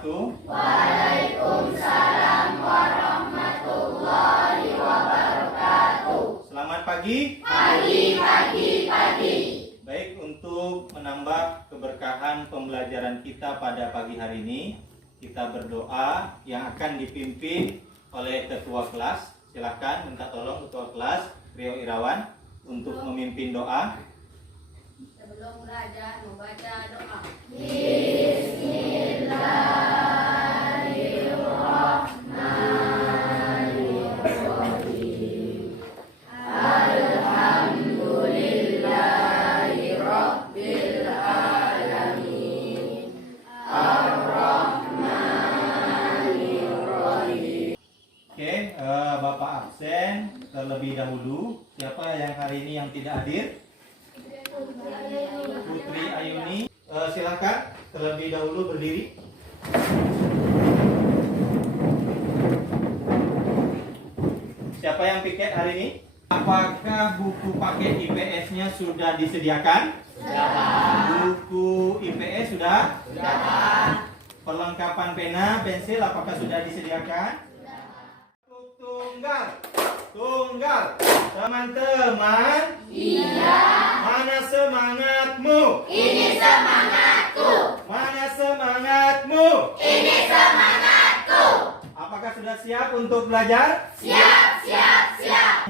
wabarakatuh. Waalaikumsalam warahmatullahi wabarakatuh. Selamat pagi. Pagi. Baik, untuk menambah keberkahan pembelajaran kita pada pagi hari ini, kita berdoa yang akan dipimpin oleh ketua kelas. Silakan minta tolong ketua kelas Rio Irawan untuk memimpin doa. Sebelum belajar membaca doa. Bismillahirrahmanirrahim. Alhamdulillahirabbil alamin. Ar-Rahmanirrahim. Oke, Bapak absen terlebih dahulu. Siapa yang hari ini yang tidak hadir? Putri Ayuni. Silakan terlebih dahulu berdiri. Siapa yang piket hari ini? Apakah buku paket IPS-nya sudah disediakan? Sudah. Buku IPS sudah? Sudah. Perlengkapan pena, pensil apakah sudah disediakan? Tunggal. Teman-teman, Iya. mana semangatmu? Ini semangatku. Mana semangatmu? Ini semangatku. Apakah sudah siap untuk belajar? Siap.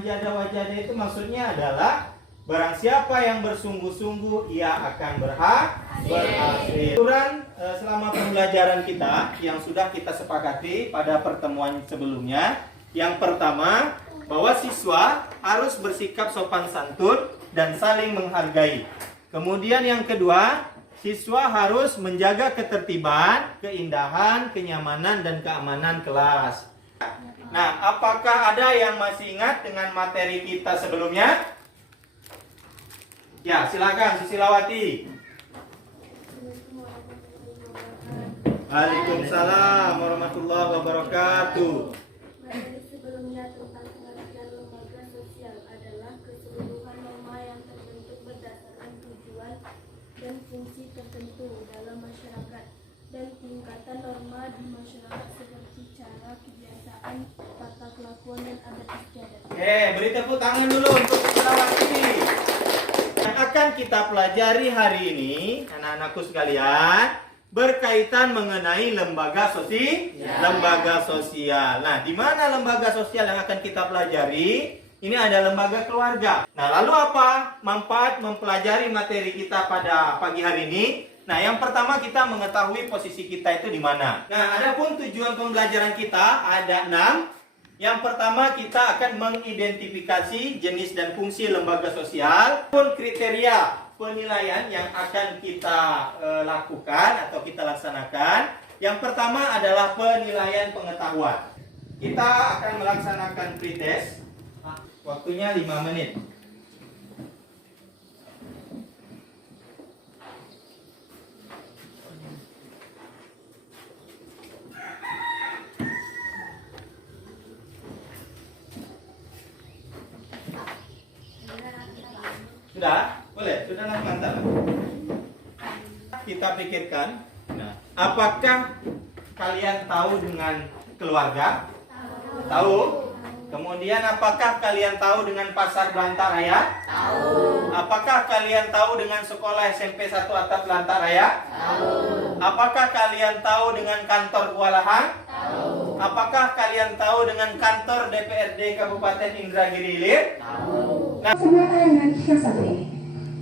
Wajada itu maksudnya adalah barang siapa yang bersungguh-sungguh ia akan berhasil. Aturan selama pembelajaran kita yang sudah kita sepakati pada pertemuan sebelumnya. Yang pertama, bahwa siswa harus bersikap sopan santun dan saling menghargai. Kemudian yang kedua, siswa harus menjaga ketertiban, keindahan, kenyamanan, dan keamanan kelas. Nah, apakah ada yang masih ingat dengan materi kita sebelumnya? Ya, silakan Susilawati. Waalaikumsalam warahmatullahi wabarakatuh. Materi sebelumnya tentang pengertian lembaga sosial adalah keseluruhan norma yang terbentuk berdasarkan tujuan dan fungsi tertentu dalam masyarakat dan tingkatan norma di masyarakat seperti cara, kebiasaan, tata kelakuan, dan adat istiadat. Oke, beri tepuk tangan dulu untuk Susilawati. Yang akan kita pelajari hari ini, anak-anakku sekalian, berkaitan mengenai lembaga sosial. Nah, di mana lembaga sosial yang akan kita pelajari? Ini ada lembaga keluarga. Nah, lalu apa manfaat mempelajari materi kita pada pagi hari ini? Nah, yang pertama kita mengetahui posisi kita itu di mana. Nah, adapun tujuan pembelajaran kita ada 6. Yang pertama kita akan mengidentifikasi jenis dan fungsi lembaga sosial, pun kriteria penilaian yang akan kita lakukan atau kita laksanakan. Yang pertama adalah penilaian pengetahuan. Kita akan melaksanakan pretest. Waktunya 5 menit. Sudah? Boleh? Sudah langsung antar. Kita pikirkan. Nah, apakah kalian tahu dengan keluarga? Tahu. Kemudian apakah kalian tahu dengan pasar Belantaraya? Tahu. Apakah kalian tahu dengan sekolah SMP 1 Atap Belantaraya? Tahu. Apakah kalian tahu dengan kantor Kualahan? Tahu. Apakah kalian tahu dengan kantor DPRD Kabupaten Indragiri Hilir? Tahu. Semua kalangan yang satu ini.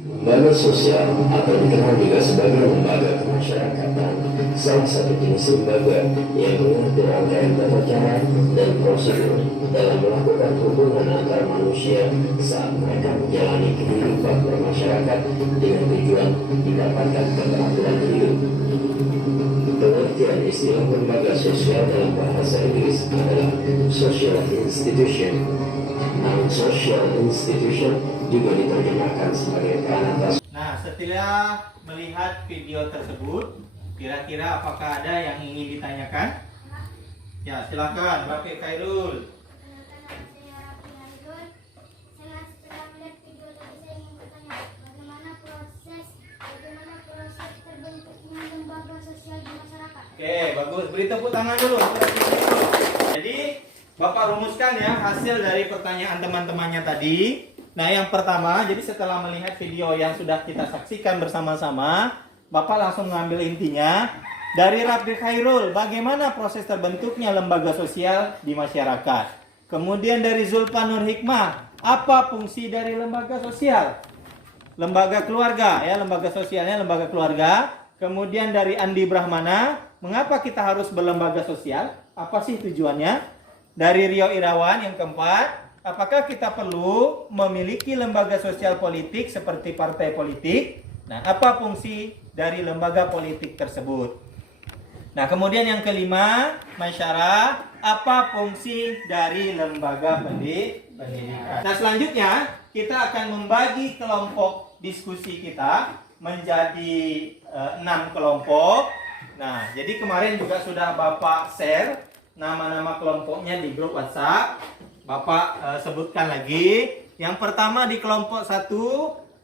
Lembaga sosial atau dikenal juga sebagai lembaga kemasyarakatan, salah satu jenis lembaga yang mengatur rangkaian tata cara dan prosedur dalam melakukan hubungan antar manusia saat mereka menjalani kehidupan bermasyarakat dengan tujuan mendapatkan keterampilan hidup. Pengertian istilah lembaga sosial dalam bahasa Inggris adalah social institution. Namun social institution juga diterjemahkan sebagai peran. Nah, setelah melihat video tersebut, kira-kira apakah ada yang ingin ditanyakan? Ya, silakan, Bapak Khairul. Saya setelah melihat video tadi saya ingin bertanya bagaimana proses terbentuknya lembaga sosial di masyarakat. Oke, bagus. Beri tepuk tangan dulu. Jadi, Bapak rumuskan ya hasil dari pertanyaan teman-temannya tadi. Nah, yang pertama, jadi setelah melihat video yang sudah kita saksikan bersama-sama, Bapak langsung mengambil intinya. Dari Rabbi Khairul, bagaimana proses terbentuknya lembaga sosial di masyarakat. Kemudian dari Zulpanur Hikmah, apa fungsi dari lembaga sosial? Lembaga keluarga, ya, lembaga sosialnya lembaga keluarga. Kemudian dari Andi Brahmana, mengapa kita harus berlembaga sosial? Apa sih tujuannya? Dari Rio Irawan yang keempat, apakah kita perlu memiliki lembaga sosial politik seperti partai politik? Nah, apa fungsi dari lembaga politik tersebut? Nah, kemudian yang kelima, masyarakat, apa fungsi dari lembaga pendidikan? Nah, selanjutnya kita akan membagi kelompok diskusi kita menjadi 6 kelompok. Nah, jadi kemarin juga sudah Bapak share nama-nama kelompoknya di grup WhatsApp. Bapak sebutkan lagi. Yang pertama di kelompok 1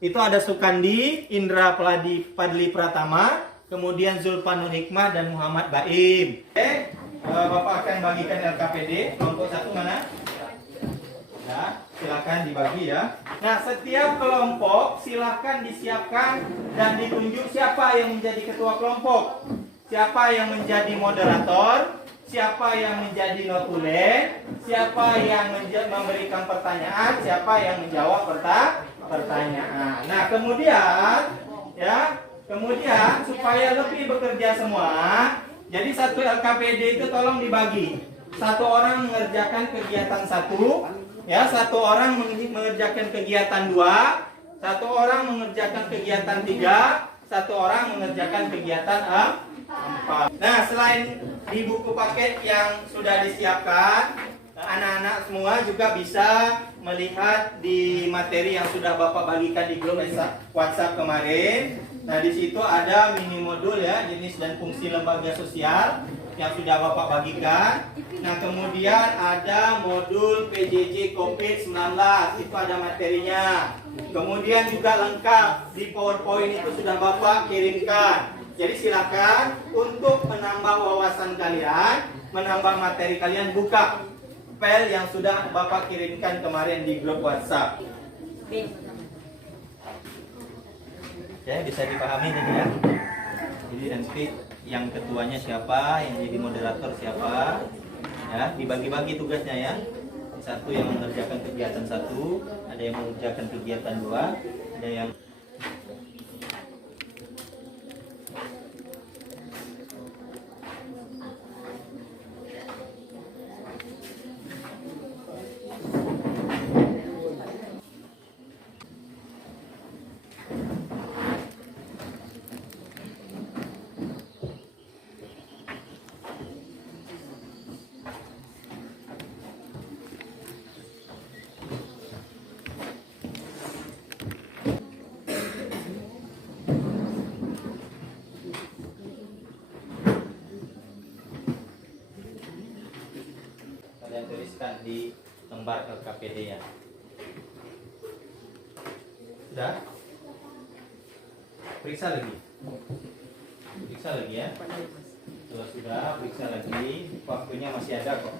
itu ada Sukandi, Indra Padli Pratama, kemudian Zulpanur Hikmah dan Muhammad Baim. Oke, Bapak akan bagikan LKPD. Kelompok 1 mana? Ya, silakan dibagi ya. Nah, setiap kelompok silakan disiapkan dan ditunjuk siapa yang menjadi ketua kelompok, siapa yang menjadi moderator, siapa yang menjadi notulen, siapa yang memberikan pertanyaan, siapa yang menjawab pertanyaan. Nah, kemudian supaya lebih bekerja semua, jadi satu LKPD itu tolong dibagi. Satu orang mengerjakan kegiatan 1, ya, satu orang mengerjakan kegiatan 2, satu orang mengerjakan kegiatan 3, satu orang mengerjakan kegiatan 4. Nah, selain di buku paket yang sudah disiapkan, anak-anak semua juga bisa melihat di materi yang sudah Bapak bagikan di grup WhatsApp kemarin. Nah, di situ ada mini modul ya, jenis dan fungsi lembaga sosial yang sudah Bapak bagikan. Nah, kemudian ada modul PJJ COVID-19, itu ada materinya. Kemudian juga lengkap di PowerPoint itu sudah Bapak kirimkan. Jadi silakan untuk menambah wawasan kalian, menambah materi kalian, buka file yang sudah Bapak kirimkan kemarin di grup WhatsApp. Ya, bisa dipahami tadi ya. Jadi nanti yang ketuanya siapa, yang jadi moderator siapa, ya, dibagi-bagi tugasnya ya. Satu yang mengerjakan kegiatan 1, ada yang mengerjakan kegiatan 2, ada yang kalian tuliskan di lembar LKPD-nya. Sudah? Periksa lagi. Periksa lagi ya. Sudah, periksa lagi. Waktunya masih ada kok.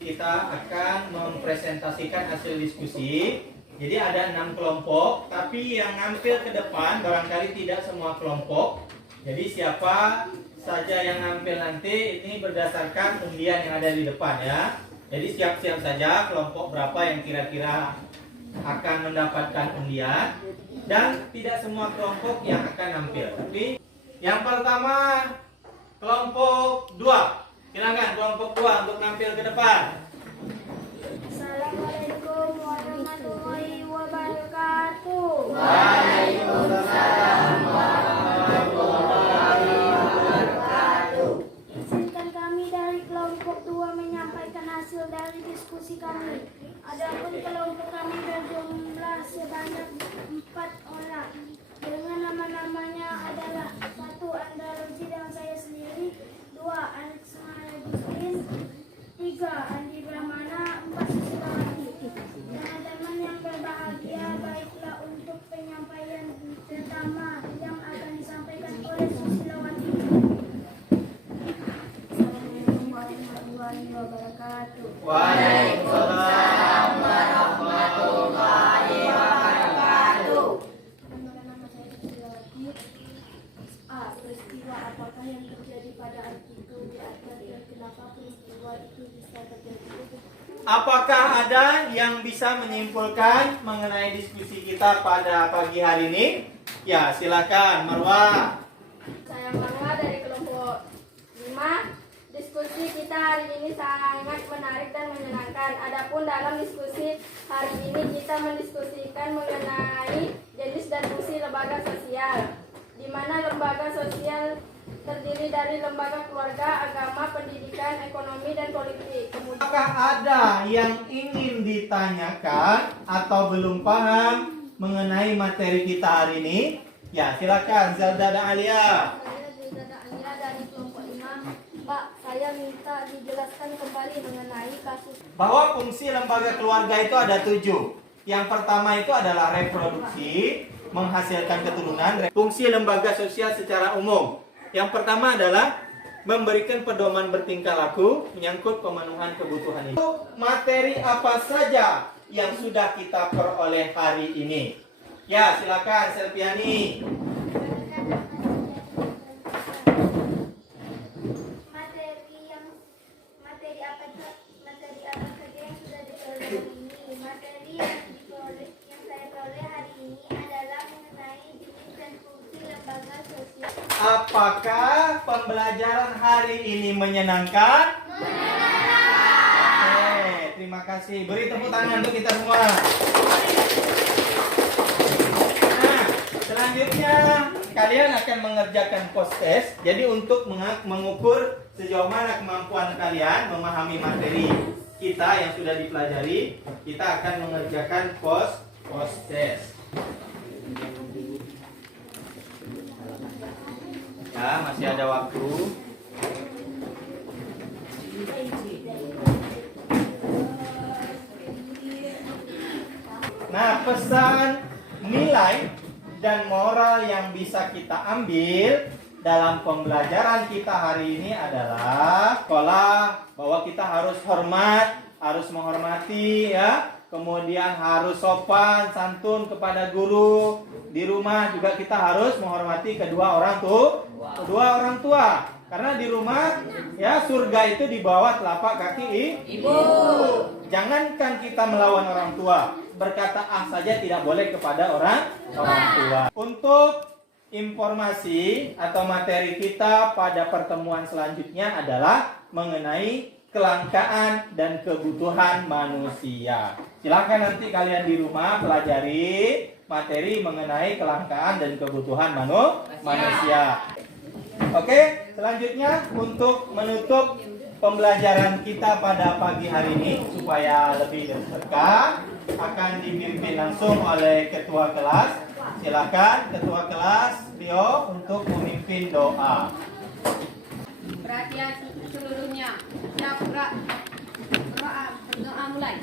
Kita akan mempresentasikan hasil diskusi. Jadi ada 6 kelompok, tapi yang nampil ke depan barangkali tidak semua kelompok. Jadi siapa saja yang nampil nanti ini berdasarkan undian yang ada di depan ya. Jadi siap-siap saja kelompok berapa yang kira-kira akan mendapatkan undian, dan tidak semua kelompok yang akan nampil. Tapi yang pertama kelompok 2. Silakan kelompok 2 untuk nampil ke depan. Assalamualaikum warahmatullahi wabarakatuh. Waalaikumsalam. Izinkan kami dari kelompok 2 menyampaikan hasil dari diskusi kami. Adapun kelompok kami berjumlah sebanyak 4 orang. Dengan nama-namanya adalah 1. Andra Rozi dan saya sendiri, 2. Alex Agustin, 3. Andi Brahmana, 4. Susilawati. Teman-teman yang berbahagia, baiklah untuk penyampaian pertama yang akan disampaikan Assalamualaikum warahmatullahi wabarakatuh. Waalaikumsalam. Nama saya Priscilawati. A. Peristiwa apakah yang terjadi pada artikel di atas dan kenapa peristiwa itu bisa terjadi? Apakah ada yang bisa menyimpulkan mengenai diskusi kita pada pagi hari ini? Ya, silakan Marwa. Saya Marwa dari kelompok 5. Diskusi kita hari ini sangat menarik dan menyenangkan. Adapun dalam diskusi hari ini kita mendiskusikan mengenai jenis dan fungsi lembaga sosial, di mana lembaga sosial terdiri dari lembaga keluarga, agama, pendidikan, ekonomi, dan politik. Kemudian Apakah ada yang ingin ditanyakan atau belum paham mengenai materi kita hari ini? Ya, silakan Zelda dan Alia. saya Zilda Ania dari kelompok 5. Pak, saya minta dijelaskan kembali mengenai kasus. Bahwa fungsi lembaga keluarga itu ada 7. Yang pertama itu adalah reproduksi, menghasilkan keturunan. Fungsi lembaga sosial secara umum. Yang pertama adalah memberikan pedoman bertingkah laku menyangkut pemenuhan kebutuhan hidup. Materi apa saja yang sudah kita peroleh hari ini? Ya, silakan Selviani. Materi apa saja yang sudah diperoleh hari ini? Materi yang saya peroleh hari ini adalah mengenai jenis dan fungsi lembaga sosial. Apakah pembelajaran hari ini menyenangkan? Oke, terima kasih. Beri tepuk tangan untuk kita semua. Nah, selanjutnya kalian akan mengerjakan post test. Jadi untuk mengukur sejauh mana kemampuan kalian memahami materi kita yang sudah dipelajari, kita akan mengerjakan post test. Ya, masih ada waktu. Nah, pesan nilai dan moral yang bisa kita ambil dalam pembelajaran kita hari ini adalah sekolah, bahwa kita harus hormat, harus menghormati ya. Kemudian harus sopan, santun kepada guru. Di rumah juga kita harus menghormati kedua orang tua. Karena di rumah ya surga itu di bawah telapak kaki ibu. Jangankan kita melawan orang tua, berkata ah saja tidak boleh kepada orang tua. Untuk informasi atau materi kita pada pertemuan selanjutnya adalah mengenai kelangkaan dan kebutuhan manusia. Silakan nanti kalian di rumah pelajari materi mengenai kelangkaan dan kebutuhan manusia. Oke, selanjutnya untuk menutup pembelajaran kita pada pagi hari ini supaya lebih berkah akan dipimpin langsung oleh ketua kelas. Silakan ketua kelas Rio untuk memimpin doa. Perhatian seluruhnya. Berdoa mulai.